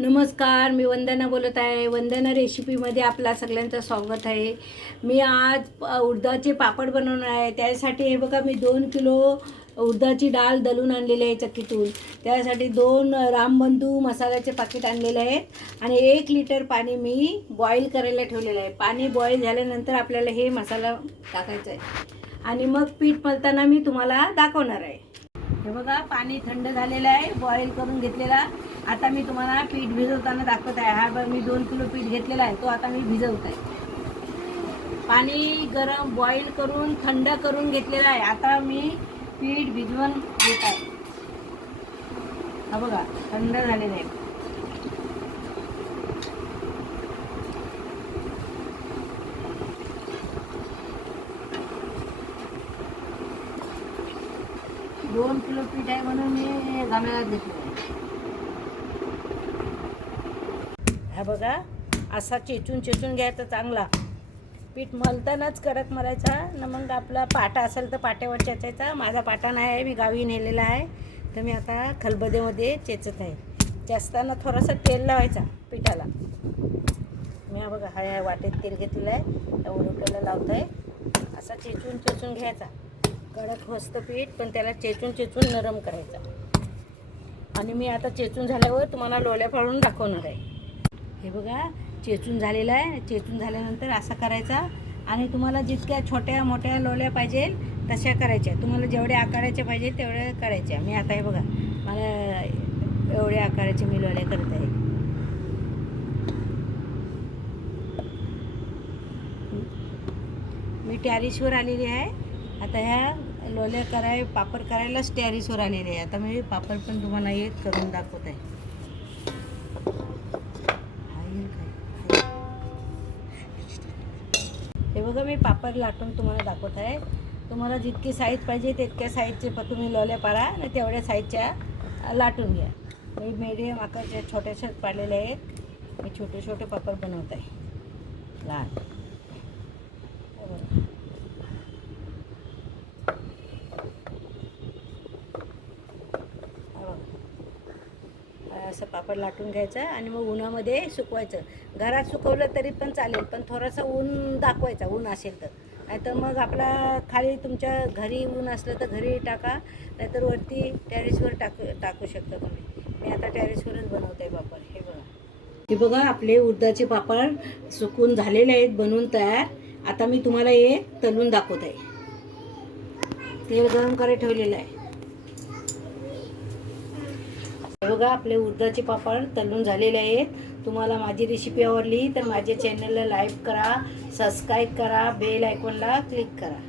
नमस्कार मी वंदना बोलत आहे. वंदना रेसिपीमध्ये आपला सगळ्यांचं स्वागत आहे. मी आज उडदाचे पापड बनवणार आहे. त्यासाठी हे बघा मी दोन किलो उडदाची डाळ दलून आणलेली आहे चक्कीतून. त्यासाठी दोन रामबंधू मसाल्याचे पाकिट आणलेले आहेत आणि एक लिटर पाणी मी बॉईल करायला ठेवलेलं आहे. पाणी बॉईल झाल्यानंतर आपल्याला हे मसाला टाकायचा आहे. आणि मग पीठ मळताना मी तुम्हाला दाखवणार आहे. हे बघा पाणी थंड झालेलं आहे बॉईल करून घेतलेला. आता मी तुम्हाला पीठ भिजवताना दाखवत आहे. हा मी दोन किलो पीठ घेतलेला आहे तो आता मी भिजवत आहे. पाणी गरम बॉईल करून थंड करून घेतलेला आहे. आता मी पीठ भिजवून घेत आहे. हा बघा थंड झालेलं आहे. दोन किलो पीठ आहे म्हणून मी गमेळ्यात घेतलं. हा बघा असा चेचून चेचून घ्यायचा चांगला. पीठ मलतानाच कडक मरायचा न मग आपला पाटा असेल तर पाट्यावर चेचायचा. माझा पाटा नाही आहे मी गावी नेलेला आहे. तर मी आता खलबदेमध्ये चेचत आहे. चेचताना थोडासा तेल लावायचा पिठाला. मी हा बघा हा वाटेत तेल घेतलेलं आहे. त्या उलट्याला लावत आहे असा चेचून चेचून घ्यायचा. कडक होसतं पीठ पण त्याला चेचून चेचून नरम करायचा. आणि मी आता चेचून झाल्यावर तुम्हाला लोल्या फाळून दाखवणार आहे. हे बघा चेचून झालेलं आहे. चेचून झाल्यानंतर असा करायचा. आणि तुम्हाला जितक्या छोट्या मोठ्या लोल्या पाहिजे तशा करायच्या. तुम्हाला जेवढ्या आकाराच्या पाहिजे तेवढ्या करायच्या मी आता हे बघा मला एवढ्या आकाराचे मी लोल्या करत आहे. मी टॅरिशवर आलेली आहे. आता ह्या लोल्या कराय पापड करायलाच टॅरिसवर आलेली आहे आता मी पापड पण तुम्हाला एक करून दाखवत. आहे हे बघा मी पापड लाटून तुम्हाला दाखवत आहे. तुम्हाला जितकी साईज पाहिजे तितक्या साईजचे प तुम्ही लोल्या पाडा आणि तेवढ्या साईजच्या लाटून घ्या. मी मीडियम आकारच्या छोट्याशाच पाडलेले आहेत. मी छोटे छोटे पापड बनवत आहे. लहान हे बघा. हा बघा. असं पापड लाटून घ्यायचं आणि मग उन्हामध्ये सुकवायचं. घरात सुकवलं तरी पण चालेल पण थोडंसं ऊन दाखवायचा ऊन असेल तर. नाहीतर मग आपला खाली तुमच्या घरी ऊन असलं तर घरी टाका नाहीतर वरती टॅरेसवर टाकू टाकू शकता तुम्ही. मी आता टॅरेसवरच बनवत आहे पापड हे बघा. हे बघा आपले उडदाचे पापड सुकून झालेले आहेत बनवून तयार. आता मी तुम्हाला हे तलून दाखवत. आहे तेल गरम करायला ठेवलेलं आहे. बघा आपले उडदाचे पापड तलून झालेले आहेत. तुम्हाला माझी रेसिपी आवडली तर माझ्या चॅनलला लाईक करा सबस्क्राईब करा बेल आयकॉनला क्लिक करा.